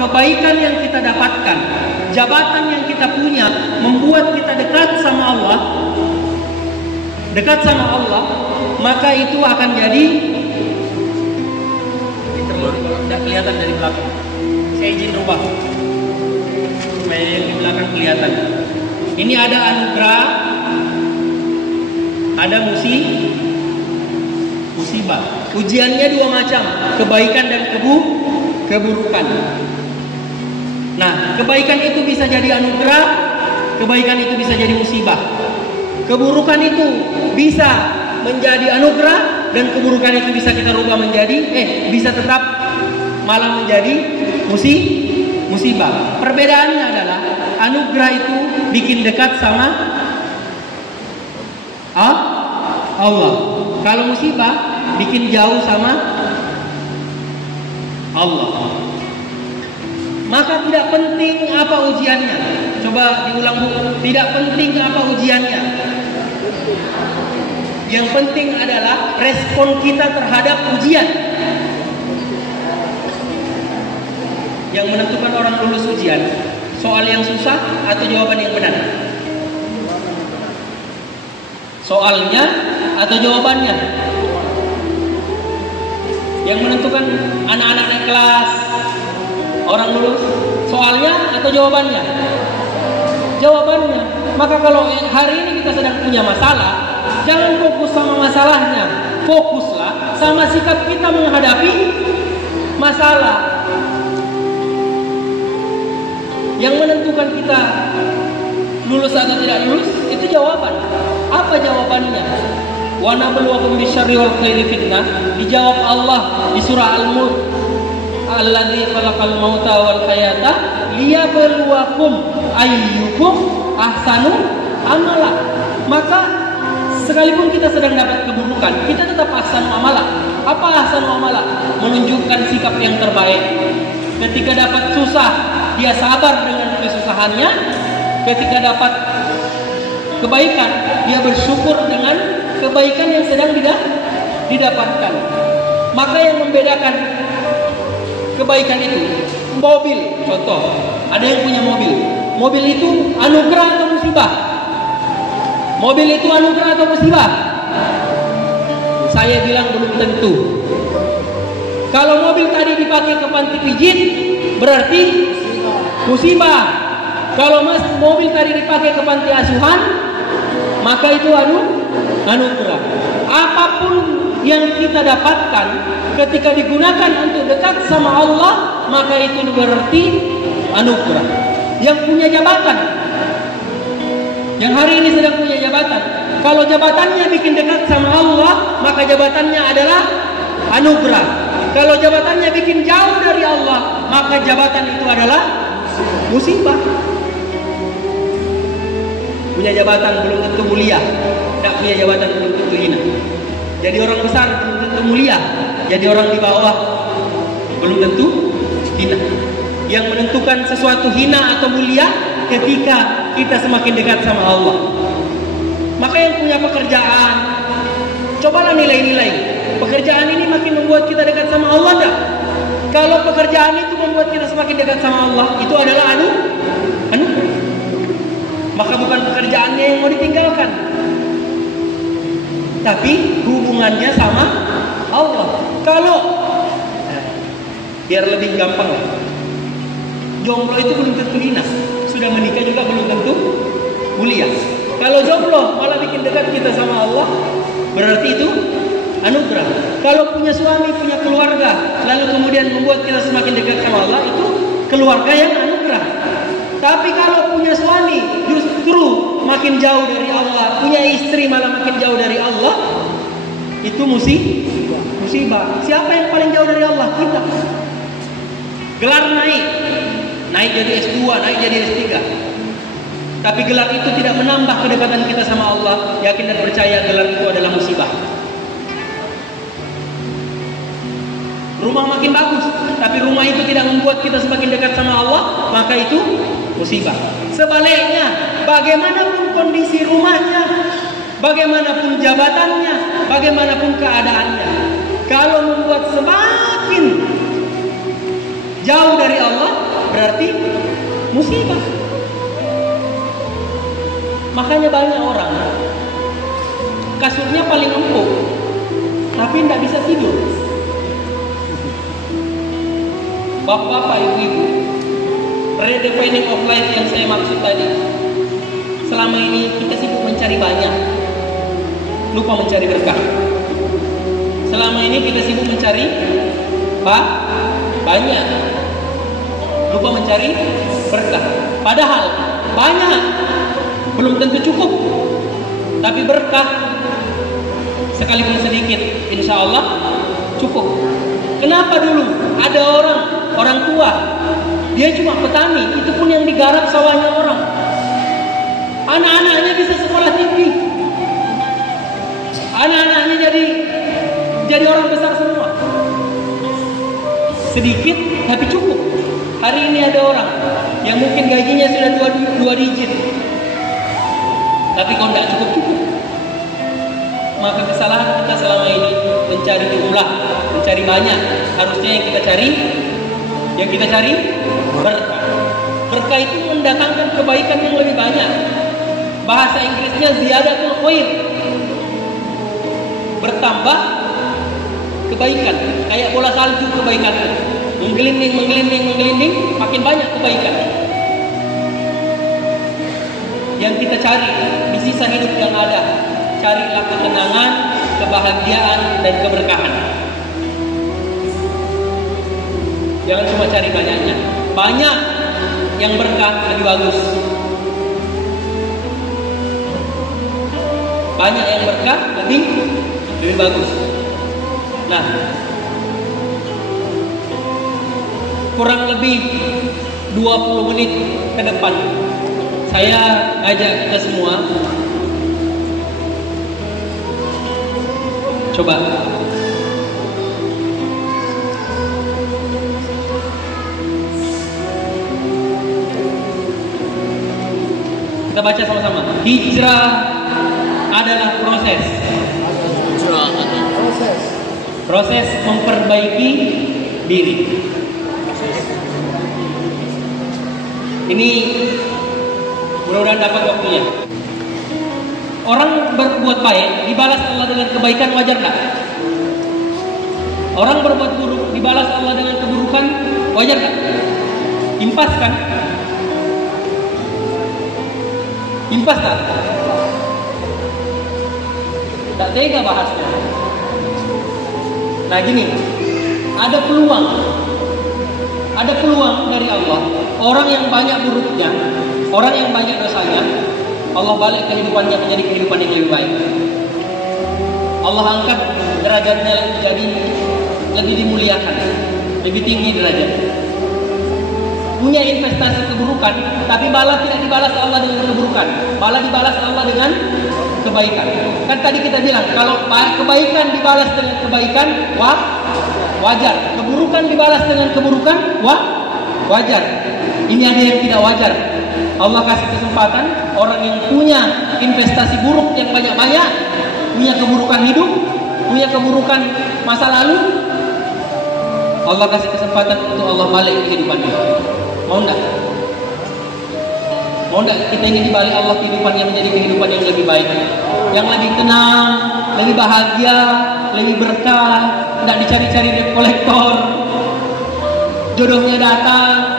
kebaikan yang kita dapatkan, jabatan yang kita punya membuat kita dekat sama Allah, maka itu akan jadi, tidak kelihatan dari belakang. Saya izin rubah supaya yang di belakang kelihatan. Ini ada anugerah, ada musibah. Ujiannya dua macam, kebaikan dan keburukan. Nah, kebaikan itu bisa jadi anugerah, kebaikan itu bisa jadi musibah. Keburukan itu bisa menjadi anugerah, dan keburukan itu bisa kita rubah menjadi bisa tetap malah menjadi musibah. Perbedaannya adalah anugerah itu bikin dekat sama Allah. Kalau musibah bikin jauh sama Allah. Maka tidak penting apa ujiannya. Coba diulang Bu. Tidak penting apa ujiannya. Yang penting adalah respon kita terhadap ujian. Yang menentukan orang lulus ujian, soal yang susah atau jawaban yang benar? Soalnya atau jawabannya? Yang menentukan anak-anak naik kelas, orang lulus, soalnya atau jawabannya? Jawabannya. Maka kalau hari ini kita sedang punya masalah, jangan fokus sama masalahnya, fokuslah sama sikap kita menghadapi masalah. Yang menentukan kita lulus atau tidak lulus itu jawaban. Apa jawabannya? Wa nabluwakum bisyarri wal khairi fitnah. Dijawab Allah di surah Al-Mulk. Alladzi khalaqal mauta wal hayata liyabluwakum ayyukum ahsanu amala. Maka sekalipun kita sedang dapat keburukan, kita tetap ahsanu amala. Apa ahsanu amala? Menunjukkan sikap yang terbaik. Ketika dapat susah, dia sabar dengan kesusahannya. Ketika dapat kebaikan, dia bersyukur dengan kebaikan yang sedang didapatkan. Maka yang membedakan kebaikan itu, mobil, contoh, ada yang punya mobil. Mobil itu anugerah atau musibah? Mobil itu anugerah atau musibah? Saya bilang belum tentu. Kalau mobil tadi dipakai ke panti pijit, berarti musibah. Kalau mobil tadi dipakai ke panti asuhan, maka itu anugerah. Apapun yang kita dapatkan ketika digunakan untuk dekat sama Allah, maka itu berarti anugerah. Yang punya jabatan, yang hari ini sedang punya jabatan, kalau jabatannya bikin dekat sama Allah, maka jabatannya adalah anugerah. Kalau jabatannya bikin jauh dari Allah, maka jabatan itu adalah musibah. Punya jabatan belum tentu mulia, tidak punya jabatan belum tentu hina. Jadi orang besar belum tentu mulia, jadi orang di bawah belum tentu hina. Yang menentukan sesuatu hina atau mulia ketika kita semakin dekat sama Allah. Maka yang punya pekerjaan, cobalah nilai-nilai. Pekerjaan ini makin membuat kita dekat sama Allah enggak? Kalau pekerjaan itu membuat kita semakin dekat sama Allah, itu adalah anugerah. Maka bukan pekerjaannya yang mau ditinggalkan, tapi hubungannya sama Allah. Kalau biar lebih gampang, jomblo itu belum tentu hina, sudah menikah juga belum tentu mulia. Kalau jomblo malah bikin dekat kita sama Allah, berarti itu anugerah. Kalau punya suami, punya keluarga, lalu kemudian membuat kita semakin dekat sama Allah, itu keluarga yang anugerah. Tapi kalau punya suami justru makin jauh dari Allah, punya istri malah makin jauh dari Allah, itu musibah. Siapa yang paling jauh dari Allah? Kita. Gelar naik jadi S2, naik jadi S3. Tapi gelar itu tidak menambah kedekatan kita sama Allah. Yakin dan percaya gelar itu adalah musibah. Rumah makin bagus, tapi rumah itu tidak membuat kita semakin dekat sama Allah, maka itu musibah. Sebaliknya, bagaimanapun kondisi rumahnya, bagaimanapun jabatannya, bagaimanapun keadaannya, kalau membuat semakin jauh dari Allah, berarti musibah. Makanya banyak orang kasurnya paling empuk, tapi tidak bisa tidur. Bapak-bapak, ibu-ibu, redefining of life yang saya maksud tadi. Selama ini kita sibuk mencari banyak, lupa mencari berkah. Selama ini kita sibuk mencari banyak, lupa mencari berkah. Padahal banyak belum tentu cukup, tapi berkah sekalipun sedikit, insya Allah cukup. Kenapa dulu ada orang tua, dia cuma petani, itu pun yang digarap sawahnya orang. Anak-anaknya bisa sekolah tinggi, anak-anaknya jadi orang besar semua. Sedikit tapi cukup. Hari ini ada orang yang mungkin gajinya sudah dua digit, tapi kok tidak cukup. Maka kesalahan kita selama ini mencari jumlah, mencari banyak. Harusnya yang kita cari berkah. Berkah itu mendatangkan kebaikan yang lebih banyak. Bahasa Inggrisnya ziyadatul khair, bertambah kebaikan. Kayak bola salju kebaikan, menggelinding, makin banyak kebaikan. Yang kita cari di sisa hidup yang ada, carilah ketenangan, kebahagiaan, dan keberkahan. Jangan cuma cari banyaknya. Banyak yang berkah lebih bagus. Banyak yang berkah lebih bagus. Nah, kurang lebih 20 menit ke depan, saya ajak kita semua coba kita baca sama-sama. Hijrah adalah proses. Proses memperbaiki diri. Ini mudah-mudahan dapat waktunya. Orang berbuat baik dibalas Allah dengan kebaikan, wajar tak? Orang berbuat buruk dibalas Allah dengan keburukan, wajar tak? Impas kan? Impas tak? Tak tega bahasnya. Nah gini, ada peluang dari Allah. Orang yang banyak buruknya, orang yang banyak dosanya, Allah balik kehidupannya menjadi kehidupan yang lebih baik. Allah angkat derajatnya jadi lebih dimuliakan, lebih tinggi derajat. Punya investasi keburukan, tapi malah tidak dibalas Allah dengan keburukan, malah dibalas Allah dengan kebaikan. Kan tadi kita bilang kalau kebaikan dibalas dengan kebaikan, wajar. Keburukan dibalas dengan keburukan, wajar. Ini ada yang tidak wajar. Allah kasih kesempatan orang yang punya investasi buruk yang banyak-banyak, punya keburukan hidup, punya keburukan masa lalu, Allah kasih kesempatan untuk Allah balik kehidupan dia. Mau enggak? Mau enggak kita ingin dibalik Allah kehidupan yang menjadi kehidupan yang lebih baik, yang lebih tenang, lebih bahagia, lebih berkah, tidak dicari-cari debt kolektor, jodohnya datang.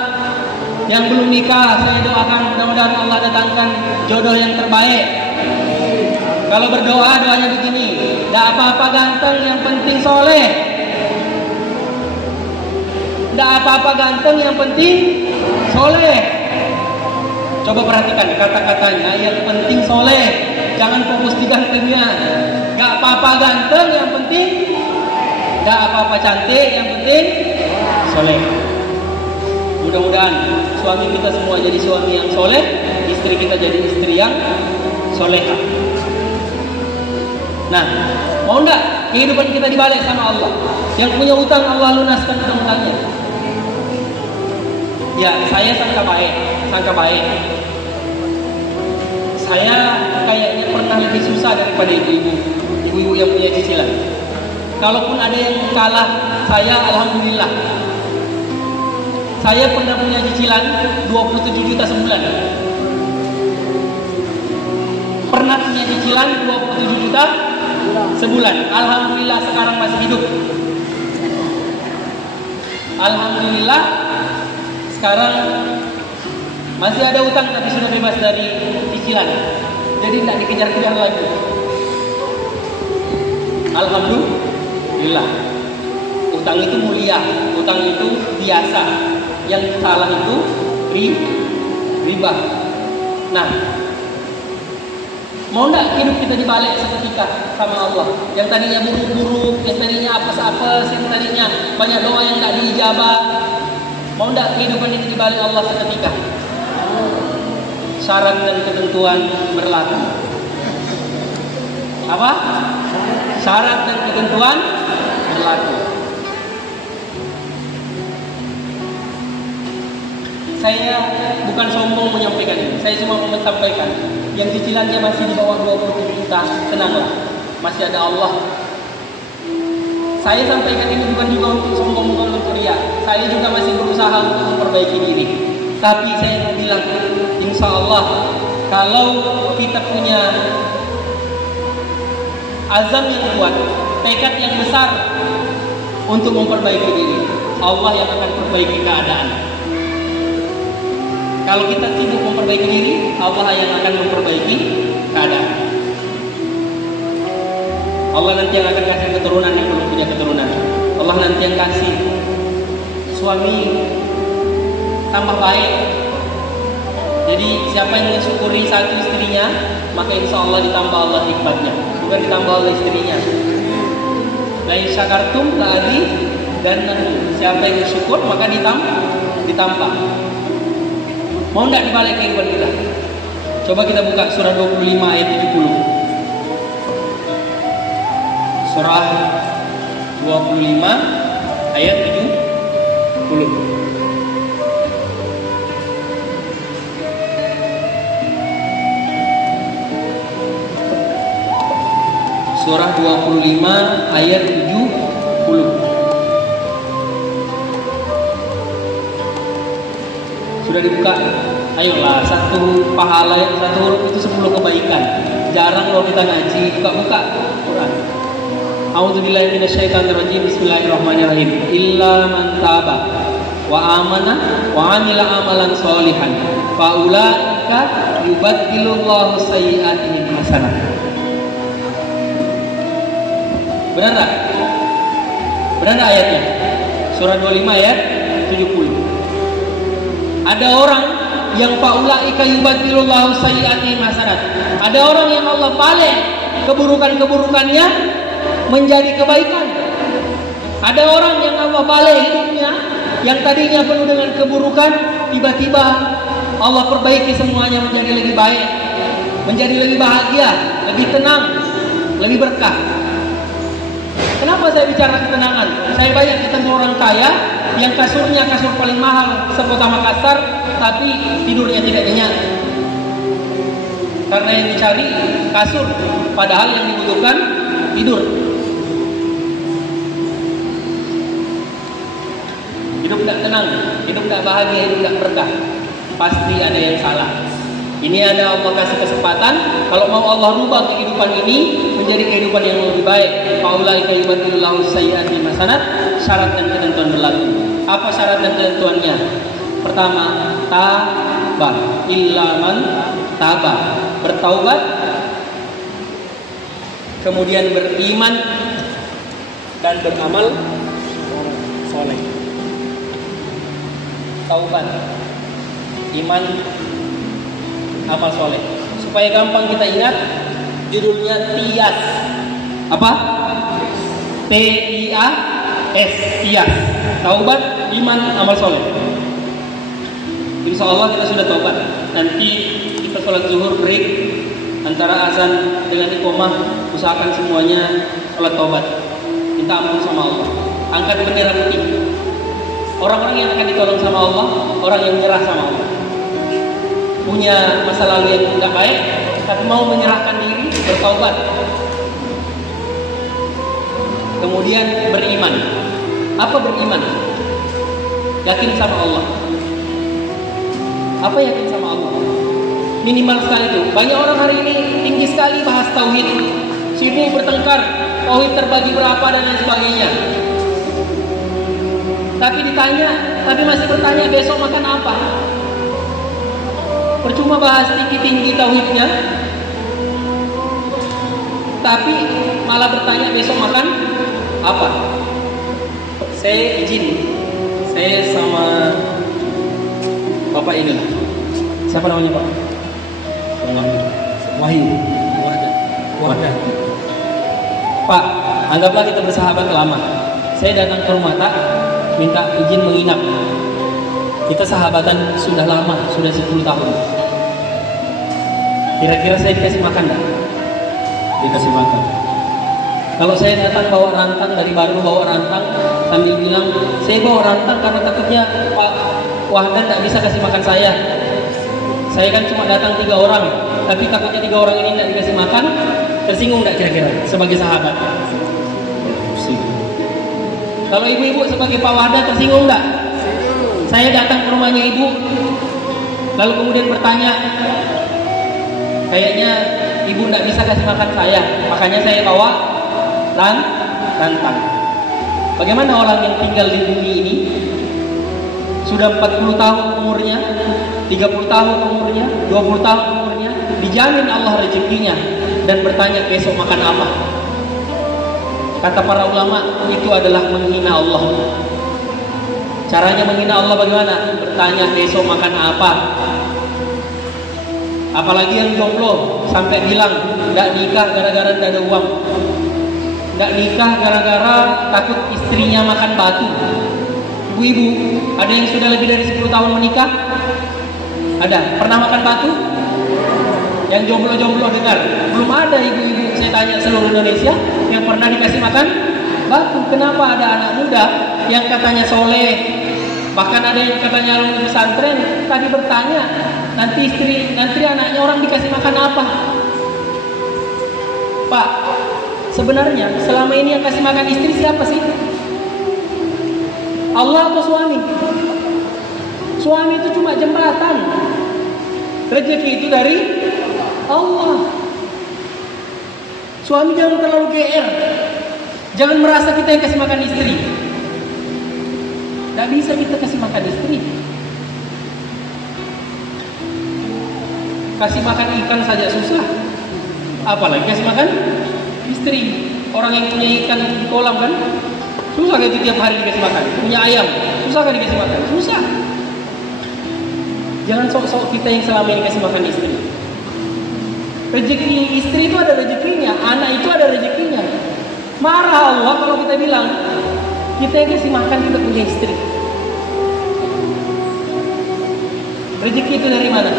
Yang belum nikah, saya doakan mudah-mudahan Allah datangkan jodoh yang terbaik. Kalau berdoa, doanya begini, tidak apa-apa ganteng, yang penting soleh. Tidak apa-apa ganteng, yang penting soleh. Coba perhatikan kata-katanya, yang penting soleh. Jangan fokus di gantengnya. Gak apa-apa ganteng, yang penting. Gak apa-apa cantik, yang penting soleh. Mudah-mudahan suami kita semua jadi suami yang soleh, istri kita jadi istri yang solehah. Nah, mau enggak kehidupan kita dibalik sama Allah? Yang punya utang Allah lunaskan utang-utangnya. Ya, saya sangka baik. Saya kayaknya pernah lebih susah daripada ibu-ibu yang punya cicilan. Kalaupun ada yang kalah, saya alhamdulillah. Saya pernah punya cicilan 27 juta sebulan. Pernah punya cicilan 27 juta sebulan. Alhamdulillah sekarang masih hidup. Alhamdulillah sekarang masih ada utang tapi sudah bebas dari cicilan. Jadi tidak dikejar-kejar lagi. Alhamdulillah. Utang itu mulia, utang itu biasa. Yang salah itu riba. Nah, mau enggak hidup kita dibalik seketika sama Allah? Yang tadinya buruk-buruk, yang tadinya apes-apes, yang tadinya banyak doa yang enggak diijabah. Mau enggak kehidupan ini dibalik Allah seketika? Syarat dan ketentuan berlaku. Apa? Syarat dan ketentuan berlaku. Saya bukan sombong menyampaikan ini. Saya cuma mau menyampaikan yang cicilannya masih di bawah 27 juta, tenanglah. Masih ada Allah. Saya sampaikan ini bukan juga untuk sombong, bukan untuk ria. Saya juga masih berusaha untuk memperbaiki diri. Tapi saya mau bilang, insya Allah kalau kita punya azam yang kuat, tekad yang besar untuk memperbaiki diri, Allah yang akan perbaiki keadaan. Kalau kita sibuk memperbaiki diri, Allah yang akan memperbaiki keadaan. Allah nanti yang akan kasih keturunan yang belum punya keturunan. Allah nanti yang kasih suami tambah baik. Jadi siapa yang mensyukuri satu istrinya, maka insya Allah ditambah Allah nikmatnya, bukan ditambah Allah istrinya. La in syakartum la azidannakum. Siapa yang bersyukur maka ditambah. Mau enggak dibalik kehidupan kita? Coba kita buka surah 25 ayat 70. Surah 25 ayat 70. Surah 25 ayat 70. Sudah dibuka? Ayolah, satu pahala, satu huruf itu 10 kebaikan. Jarang kalau kita ngaji, buka-buka Quran. A'udzubillahi minasyaitonirrajim. Bismillahirrahmanirrahim. Illa man taba wa amana wa amila amalan sholihan fa ulaika yubaddilullahu sayyi'atihim hasanah. Benar tak? Benar tak ayatnya? Surah 25 ayat 70. Ada orang yang faulaika yubaddilullahu sayyi'atihim hasanat. Ada orang yang Allah balik keburukan-keburukannya menjadi kebaikan. Ada orang yang Allah balik hidupnya yang tadinya penuh dengan keburukan, tiba-tiba Allah perbaiki semuanya menjadi lebih baik, menjadi lebih bahagia, lebih tenang, lebih berkah. Kenapa saya bicara ketenangan? Saya banyak ketemu orang kaya yang kasurnya kasur paling mahal sekota Makassar, tapi tidurnya tidak nyenyak. Karena yang dicari kasur, padahal yang dibutuhkan tidur. Hidup tidak tenang, hidup tidak bahagia, hidup tidak berkah. Pasti ada yang salah. Ini ada Allah kasih kesempatan. Kalau mau Allah rubah kehidupan ini menjadi kehidupan yang lebih baik. Faulaika yubaddilullahu sayyi'atihim hasanat. Syarat dan ketentuan berlaku. Apa syarat dan ketentuannya? Pertama, taba. Illa man taba. Bertaubat, kemudian beriman dan beramal soleh. Taubat, iman, amal soleh. Supaya gampang kita ingat, judulnya TIAS. Apa? TIAS. TIAS. Taubat, iman, amal soleh. Insya Allah kita sudah taubat. Nanti kita sholat zuhur break antara azan dengan iqamah, usahakan semuanya sholat taubat. Minta ampun sama Allah. Angkat bendera putih. Orang-orang yang akan ditolong sama Allah, orang yang menyerah sama Allah. Punya masa lalu yang tidak baik, tapi mau menyerahkan diri, bertaubat. Kemudian beriman. Apa beriman? Yakin sama Allah. Apa yakin sama Allah? Minimal sekali itu. Banyak orang hari ini tinggi sekali bahas tauhid, sibuk bertengkar tauhid terbagi berapa dan lain sebagainya. Tapi ditanya, tapi masih bertanya besok makan apa? Percuma bahas tinggi-tinggi tauhidnya, tapi malah bertanya besok makan apa? Saya izin, saya sama Bapak ini. Siapa namanya Pak? Wahyu. Wahyu. Pak, anggaplah kita bersahabat lama. Saya datang ke rumah tak, minta izin menginap. Kita sahabatan sudah lama, sudah 10 tahun. Kira-kira saya dikasih makan enggak? Dikasih makan. Kalau saya datang bawa rantang dari baru bawa rantang sambil bilang saya bawa rantang karena takutnya Pak Wahdan tidak bisa kasih makan saya. Saya kan cuma datang 3 orang, tapi takutnya 3 orang ini tidak dikasih makan. Tersinggung tidak kira-kira sebagai sahabat? Kalau ibu-ibu sebagai Pak Wahdan tersinggung tidak? Saya datang ke rumahnya ibu, lalu kemudian bertanya, kayaknya ibu tidak bisa kasih makan saya, makanya saya bawa rantang. Bagaimana orang yang tinggal di bumi ini sudah 40 tahun umurnya, 30 tahun umurnya, 20 tahun umurnya, dijamin Allah rezekinya, dan bertanya besok makan apa? Kata para ulama, itu adalah menghina Allah. Caranya menghina Allah bagaimana? Bertanya besok makan apa? Apalagi yang jomblo sampai bilang tidak nikah gara-gara tidak ada uang, tidak nikah gara-gara takut istrinya makan batu. Ibu-ibu, ada yang sudah lebih dari 10 tahun menikah? Ada? Pernah makan batu? Yang jomblo-jomblo dengar, belum ada ibu-ibu, saya tanya seluruh Indonesia, yang pernah dikasih makan batu. Kenapa? Ada anak muda yang katanya soleh, bahkan ada yang katanya lulusan pesantren, tadi bertanya, nanti anaknya orang dikasih makan apa? Pak, sebenarnya selama ini yang kasih makan istri siapa sih? Allah atau suami? Suami itu cuma jembatan. Rezeki itu dari Allah. Suami jangan terlalu GR. Jangan merasa kita yang kasih makan istri. Tidak bisa kita kasih makan istri. Kasih makan ikan saja susah, apalagi kasih makan istri. Orang yang punya ikan di kolam kan susah kan tiap hari dikasih makan. Punya ayam susah kan dikasih makan? Susah. Jangan sok-sok kita yang selama ini kasih makan istri. Rezeki istri itu ada rezekinya, anak itu ada rezekinya. Marah Allah kalau kita bilang kita yang kasih makan tidak punya istri. Rezeki itu dari mana?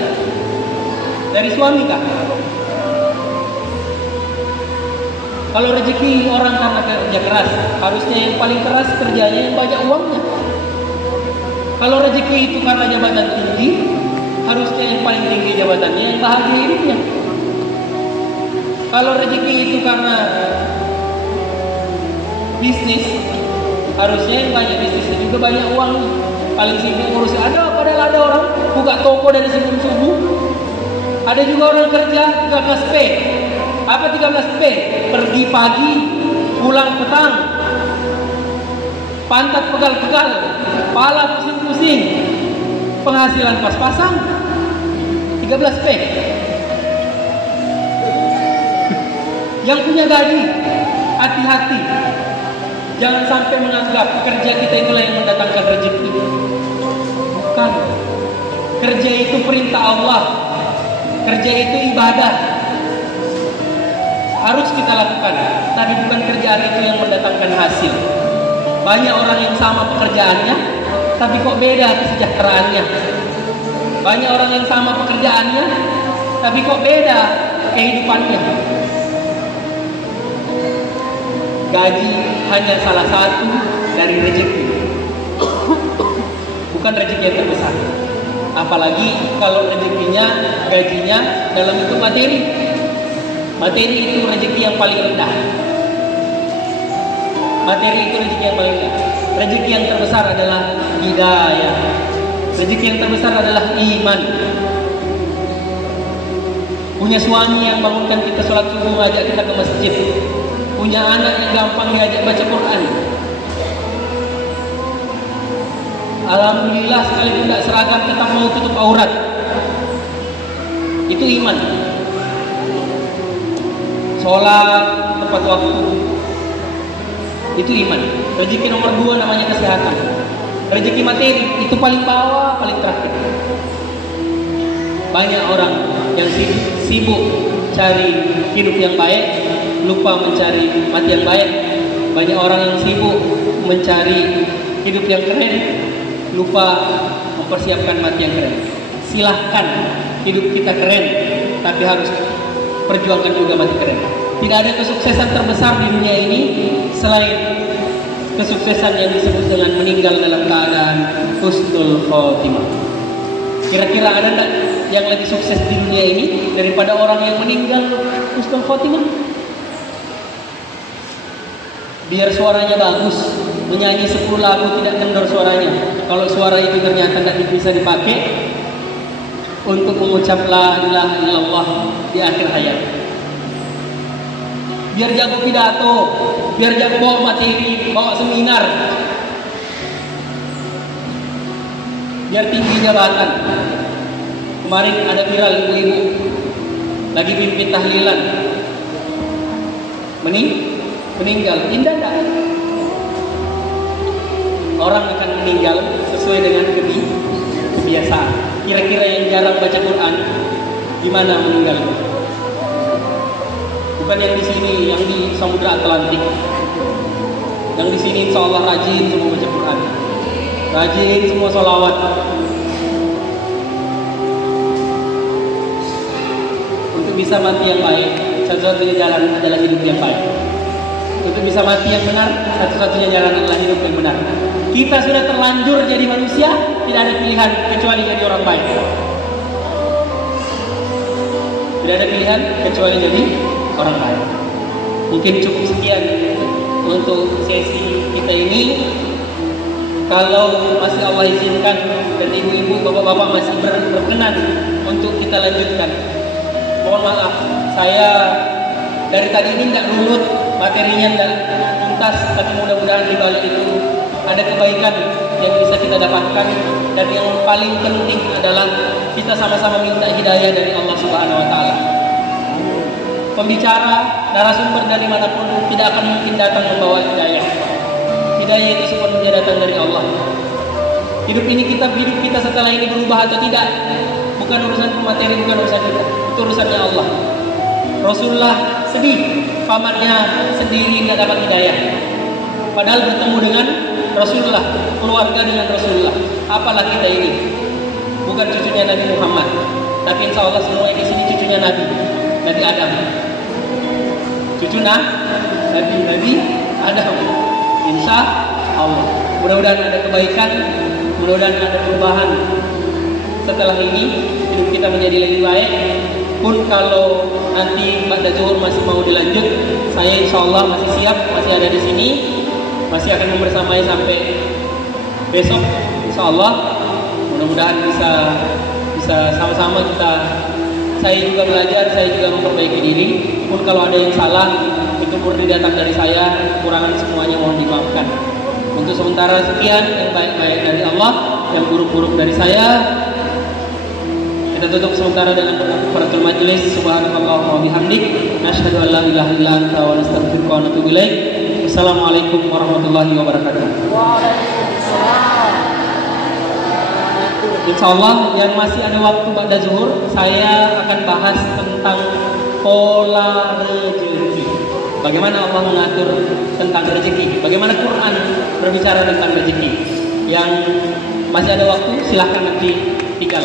Dari suami kah? Kalau rezeki orang karena kerja keras, harusnya yang paling keras kerjanya yang banyak uangnya. Kalau rezeki itu karena jabatan tinggi, harusnya yang paling tinggi jabatannya yang bahagia hidupnya. Kalau rezeki itu karena bisnis, harusnya yang banyak bisnisnya juga banyak uang. Paling sibuk ngurus. Padahal ada orang buka toko dari sebelum subuh. Ada juga orang kerja 13P. Apa 13P? Pergi pagi, pulang petang, pantat pegal-pegal, kepala pusing-pusing, penghasilan pas-pasan. 13P. Yang punya gaji, hati-hati. Jangan sampai menganggap kerja kita itulah yang mendatangkan rezeki. Bukan. Kerja itu perintah Allah. Kerja itu ibadah. Harus kita lakukan. Tapi bukan kerjaan itu yang mendatangkan hasil. Banyak orang yang sama pekerjaannya, tapi kok beda kesejahteraannya. Banyak orang yang sama pekerjaannya, tapi kok beda kehidupannya. Gaji hanya salah satu dari rezeki, bukan rezeki yang terbesar. Apalagi kalau rezekinya, gajinya dalam bentuk materi. Materi itu rezeki yang paling rendah. Materi itu rezeki yang paling rendah. rezeki yang terbesar adalah hidayah. Rezeki yang terbesar adalah iman. Punya suami yang bangunkan kita sholat subuh, ngajak kita ke masjid. Punya anak yang gampang diajak baca Quran. Alhamdulillah sekalipun tidak seragam tetap mau tutup aurat. Itu iman. Sholat tepat waktu. Itu iman. Rezeki nomor 2 namanya kesehatan. Rezeki materi itu paling bawah, paling terakhir. Banyak orang yang sibuk cari hidup yang baik, lupa mencari mati yang baik. Banyak orang yang sibuk mencari hidup yang keren, lupa mempersiapkan mati yang keren. Silahkan hidup kita keren, tapi harus perjuangkan juga mati keren. Tidak ada kesuksesan terbesar di dunia ini selain kesuksesan yang disebut dengan meninggal dalam keadaan husnul khotimah. Kira-kira ada tak yang lebih sukses di dunia ini daripada orang yang meninggal husnul khotimah? Biar suaranya bagus, menyanyi 10 lagu tidak kendor suaranya. Kalau suara itu ternyata tidak bisa dipakai untuk mengucap la ilaha illallah di akhir hayat. Biar jago pidato, biar jago bawa materi, bawa seminar, biar tinggi jabatan. Kemarin ada viral ibu-ibu lagi pimpin tahlilan, meninggal. Indah tak? Orang akan meninggal sesuai dengan kebiasaan. Kira-kira yang jarang baca Quran, gimana meninggal? Bukan yang di sini, yang di Samudra Atlantik. Yang di sini insya Allah rajin semua baca Quran, rajin semua sholawat. Untuk bisa mati yang baik, satu-satunya jalan adalah hidup yang baik. Untuk bisa mati yang benar, satu-satunya jalan adalah hidup yang benar. Kita sudah terlanjur jadi manusia, tidak ada pilihan kecuali jadi orang baik. Tidak ada pilihan kecuali jadi orang baik. Mungkin cukup sekian untuk sesi kita ini. Kalau masih Allah izinkan dan ibu-ibu, bapak-bapak masih berkenan untuk kita lanjutkan, mohon maaf, saya dari tadi ini tidak runut, materinya tidak tuntas, tapi mudah-mudahan di balik itu ada kebaikan yang bisa kita dapatkan. Dan yang paling penting adalah kita sama-sama minta hidayah dari Allah Subhanahu wa Ta'ala. Pembicara, narasumber dari manapun tidak akan mungkin datang membawa hidayah. Hidayah itu sepenuhnya datang dari Allah. Hidup kita setelah ini berubah atau tidak, bukan urusan materi, bukan urusan kita, itu urusannya Allah. Rasulullah sedih, pamannya sendiri tidak dapat hidayah, padahal bertemu dengan Rasulullah, keluarga dengan Rasulullah. Apalah kita ini, bukan cucunya Nabi Muhammad, tapi insya Allah semua di sini cucunya Nabi Adam, cucu Nabi Adam. Insya Allah, mudah-mudahan ada kebaikan, mudah-mudahan ada perubahan. Setelah ini hidup kita menjadi lebih baik. Pun kalau nanti Ba'da Zuhur masih mau dilanjut, saya insya Allah masih siap, masih ada di sini, masih akan membersamai sampai besok insya Allah. Mudah-mudahan bisa sama-sama kita, saya juga belajar, saya juga memperbaiki diri. Pun kalau ada yang salah, itu murni datang dari saya, kekurangan semuanya mohon dimaafkan. Untuk sementara sekian, yang baik-baik dari Allah, yang buruk-buruk dari saya. Kita tutup sementara dengan kafaratul majlis. Subhanallah wa bihamdik, nasyhadu an la ilaha illa anta wa nastaghfiruka wa natubu ilaik. Wassalamualaikum warahmatullahi wabarakatuh. Waalaikumsalam. Insyaallah yang masih ada waktu pada zuhur, saya akan bahas tentang pola rezeki. Bagaimana Allah mengatur tentang rezeki, bagaimana Quran berbicara tentang rezeki. Yang masih ada waktu silahkan nanti tinggal.